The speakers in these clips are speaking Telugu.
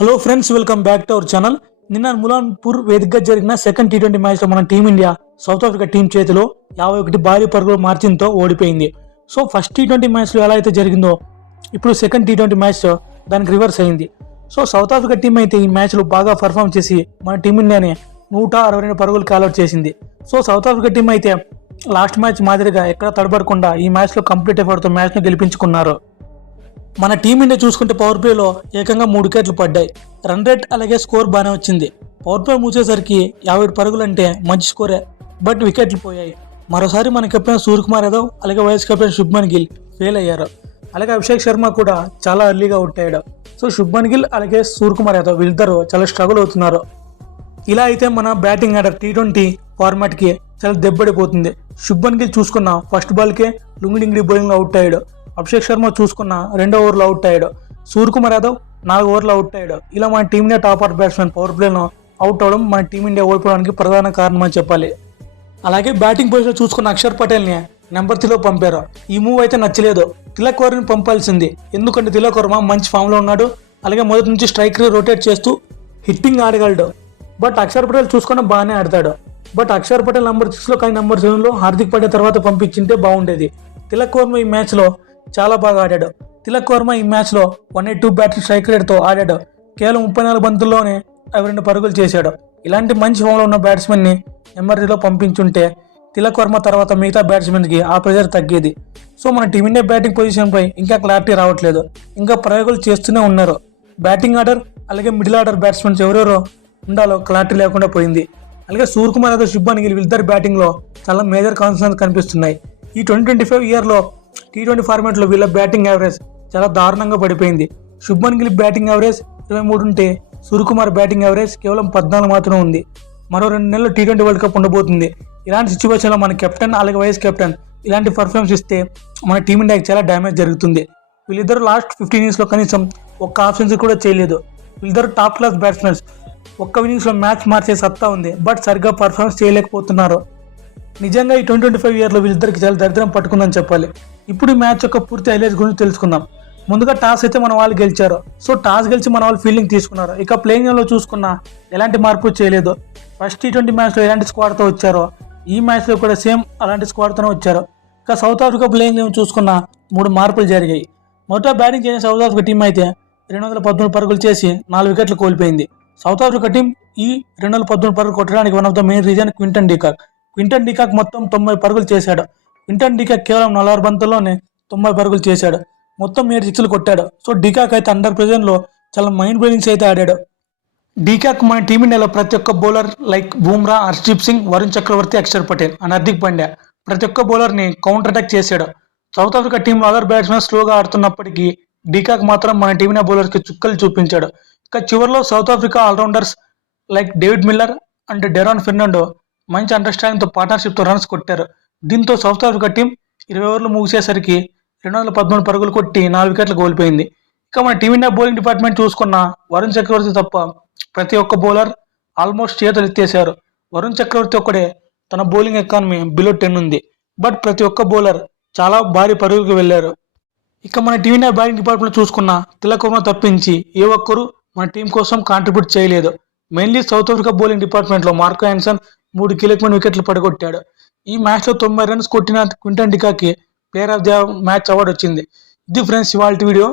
Hello friends, welcome back to our channel. నిన్న ములాన్పూర్ వేదికగా జరిగిన సెకండ్ టీ20 మ్యాచ్లో మన టీమిండియా సౌత్ ఆఫ్రికా టీం చేతిలో 51 భారీ పరుగుల మార్జిన్తో ఓడిపోయింది. సో ఫస్ట్ టీ20 మ్యాచ్లో ఎలా అయితే జరిగిందో ఇప్పుడు సెకండ్ టీ20 మ్యాచ్ దానికి రివర్స్ అయింది. సో సౌత్ ఆఫ్రికా టీం అయితే ఈ మ్యాచ్లో బాగా పర్ఫామ్ చేసి మన టీమిండియాని 162 పరుగులు ఆల్అౌట్ చేసింది. సో సౌత్ ఆఫ్రికా టీం అయితే లాస్ట్ మ్యాచ్ మాదిరిగా ఎక్కడ తడబడకుండా ఈ మ్యాచ్లో కంప్లీట్ ఎఫర్ట్తో మ్యాచ్ను గెలిపించుకున్నారు. మన టీమిండియా చూసుకుంటే పవర్ ప్లేలో ఏకంగా 3 వికెట్లు పడ్డాయి. రన్ రేట్ అలాగే స్కోర్ బాగానే వచ్చింది. పవర్ ప్లే మూసేసరికి 57 పరుగులు అంటే మంచి స్కోరే, బట్ వికెట్లు పోయాయి. మరోసారి మన కెప్టెన్ సూర్యకుమార్ యాదవ్ అలాగే vice captain Shubman Gill fail అయ్యారు. అలాగే అభిషేక్ శర్మ కూడా చాలా ఎర్లీగా అవుట్ అయ్యాడు. సో శుభ్మన్ గిల్ అలాగే సూర్యకుమార్ యాదవ్ వీళ్ళిద్దరూ చాలా స్ట్రగుల్ అవుతున్నారు. ఇలా అయితే మన బ్యాటింగ్ ఆర్డర్ టీ20 ఫార్మాట్కి చాలా దెబ్బడిపోతుంది. శుభ్మన్ గిల్ చూసుకున్న ఫస్ట్ బాల్కే లుంగిడింగిడి బౌలింగ్లో అవుట్ అయ్యాడు. అభిషేక్ శర్మ చూసుకున్న 2వ ఓవర్లో అవుట్ అయ్యాడు. సూర్యకుమార్ యాదవ్ 4వ ఓవర్లో అవుట్ అయ్యాడు. ఇలా మన team India top order batsmen power ప్లేలో అవుట్ అవడం మన టీమిండియా ఓడిపోవడానికి ప్రధాన కారణం అని చెప్పాలి. అలాగే బ్యాటింగ్ పొజిషన్లో చూసుకున్న అక్షర్ పటేల్ని నెంబర్ 3లో పంపారు. ఈ మూవ్ అయితే నచ్చలేదు. తిలక్ వర్మని పంపాల్సింది, ఎందుకంటే తిలక్ వర్మ మంచి ఫామ్లో ఉన్నాడు. అలాగే మొదటి నుంచి స్ట్రైక్ రొటేట్ చేస్తూ హిట్టింగ్ ఆడగలడు. బట్ అక్షర్ పటేల్ చూసుకున్న బాగానే ఆడతాడు. బట్ అక్షర్ పటేల్ నెంబర్ 6లో కానీ నెంబర్ 7లో హార్దిక్ పాండ్యా తర్వాత పంపించింటే బాగుండేది. తిలక్ వర్మ ఈ మ్యాచ్లో చాలా బాగా ఆడాడు. తిలక్ వర్మ ఈ మ్యాచ్లో 182 బ్యాటింగ్ స్ట్రైక్ రేట్తో ఆడాడు. కేవలం 34 బంతుల్లోనే 52 పరుగులు చేశాడు. ఇలాంటి మంచి ఫామ్లో ఉన్న బ్యాట్స్మెన్ని నెంబర్ 3లో పంపించుంటే తిలక్ వర్మ తర్వాత మిగతా బ్యాట్స్మెన్కి ఆ ప్రెజర్ తగ్గేది. సో మన టీమిండియా బ్యాటింగ్ పొజిషన్పై ఇంకా క్లారిటీ రావట్లేదు. ఇంకా ప్రయోగాలు చేస్తూనే ఉన్నారు. బ్యాటింగ్ ఆర్డర్ అలాగే మిడిల్ ఆర్డర్ బ్యాట్స్మెన్స్ ఎవరెవరో ఉండాలో క్లారిటీ లేకుండా పోయింది. అలాగే సూర్యకుమార్ యాదవ్ శుభ్మన్ గిల్ వీళ్ళిద్దరు బ్యాటింగ్లో చాలా మేజర్ కాన్సర్న్స్ కనిపిస్తున్నాయి. ఈ 2025 ఇయర్లో టీ20 ఫార్మాట్లో వీళ్ళ బ్యాటింగ్ యావరేజ్ చాలా దారుణంగా పడిపోయింది. శుభ్మన్ గిల్ బ్యాటింగ్ యావరేజ్ 23 ఉంటే సూర్యకుమార్ బ్యాటింగ్ యావరేజ్ కేవలం 14 మాత్రమే ఉంది. మరో 2 నెలలు టీ20 వరల్డ్ కప్ ఉండబోతుంది. ఇలాంటి సిచ్యువేషన్లో మన కెప్టెన్ అలాగే వైస్ కెప్టెన్ ఇలాంటి పర్ఫార్మెన్స్ ఇస్తే మన టీమిండియాకి చాలా డ్యామేజ్ జరుగుతుంది. వీళ్ళిద్దరు లాస్ట్ 15 ఇన్నింగ్స్లో కనీసం ఒక్క హాఫ్ సెంచరీ కూడా చేయలేదు. వీళ్ళిద్దరు టాప్ క్లాస్ బ్యాట్స్మెన్స్. ఒక్క ఇన్నింగ్స్లో మ్యాచ్ మార్చే సత్తా ఉంది, బట్ సరిగ్గా పర్ఫార్మెన్స్ చేయలేకపోతున్నారు. నిజంగా ఈ 2025 ఇయర్లో వీళ్ళిద్దరికి చాలా దరిద్రం పట్టుకుందని చెప్పాలి. ఇప్పుడు ఈ మ్యాచ్ యొక్క పూర్తి హైలైట్స్ గురించి తెలుసుకుందాం. ముందుగా టాస్ అయితే మన వాళ్ళు గెలిచారు. సో టాస్ గెలిచి మన వాళ్ళు ఫీల్డింగ్ తీసుకున్నారు. ఇక ప్లేయింగ్ లో చూసుకున్న ఎలాంటి మార్పు చేయలేదు. ఫస్ట్ టీ20 మ్యాచ్లో ఎలాంటి స్క్వాడ్తో వచ్చారో ఈ మ్యాచ్లో కూడా సేమ్ అలాంటి స్క్వాడ్తోనే వచ్చారు. ఇక సౌత్ ఆఫ్రికా ప్లేయింగ్ చూసుకున్న 3 మార్పులు జరిగాయి. మొదట బ్యాటింగ్ చేసిన సౌత్ ఆఫ్రికా టీం అయితే 213 పరుగులు చేసి 4 వికెట్లు కోల్పోయింది. సౌత్ ఆఫ్రికా టీం ఈ 213 పరుగులు కొట్టడానికి one of the main reason Quinton de Kock మొత్తం 90 పరుగులు చేశాడు. క్వింటన్ డికాక్ కేవలం 46 బంతుల్లోనే 90 పరుగులు చేశాడు. మొత్తం 7 సిక్స్లు కొట్టాడు. సో డికాక్ అయితే అండర్ ప్రెజర్లో చాలా మైండ్ బ్లోయింగ్స్ అయితే ఆడాడు. డికాక్ మన టీమిండియాలో ప్రతి ఒక్క bowler like Bumrah, Harshdeep Singh, Varun Chakravarthy, Axar Patel and Hardik Pandya ప్రతి ఒక్క బౌలర్ని కౌంటర్ అటాక్ చేశాడు. సౌత్ ఆఫ్రికా టీంలో అదర్ బ్యాట్స్మెన్ స్లోగా ఆడుతున్నప్పటికీ డికాక్ మాత్రం మన టీమిండియా బౌలర్స్కి చుక్కలు చూపించాడు. ఇక చివరిలో South Africa allrounders like David Miller and Deran Fernando మంచి అండర్స్టాండింగ్తో పార్ట్నర్షిప్తో రన్స్ కొట్టారు. దీంతో సౌత్ ఆఫ్రికా టీం 20 ఓవర్లు ముగిసేసరికి 213 పరుగులు కొట్టి 4 వికెట్లు కోల్పోయింది. ఇక మన టీమిండియా బౌలింగ్ డిపార్ట్మెంట్ చూసుకున్న వరుణ్ చక్రవర్తి తప్ప ప్రతి ఒక్క బౌలర్ ఆల్మోస్ట్ చేతులు ఎత్తేశారు. వరుణ్ చక్రవర్తి ఒక్కడే తన బౌలింగ్ ఎకానమీ బిలో 10 ఉంది. బట్ ప్రతి ఒక్క బౌలర్ చాలా భారీ పరుగులకు వెళ్లారు. ఇక మన టీమిండియా బ్యాటింగ్ డిపార్ట్మెంట్ చూసుకున్న తిలక్ వర్మ తప్పించి ఏ ఒక్కరు మన టీం కోసం కాంట్రిబ్యూట్ చేయలేదు. మెయిన్లీ సౌత్ ఆఫ్రికా బౌలింగ్ డిపార్ట్మెంట్లో మార్కో యాన్సన్ 3 కీలకమైన వికెట్లు పడగొట్టాడు. ఈ మ్యాచ్లో 90 రన్స్ కొట్టిన క్వింటన్ డికాక్కి player of the match award వచ్చింది. ఇది ఫ్రెండ్స్ ఇవాల్టి వీడియో.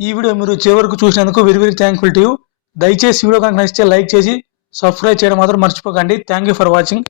ఈ వీడియో మీరు చివరకు చూసినందుకు very very thankful to you. దయచేసి వీడియో కనుక నచ్చితే లైక్ చేసి సబ్స్క్రైబ్ చేయడం మాత్రం మర్చిపోకండి. Thank you for watching.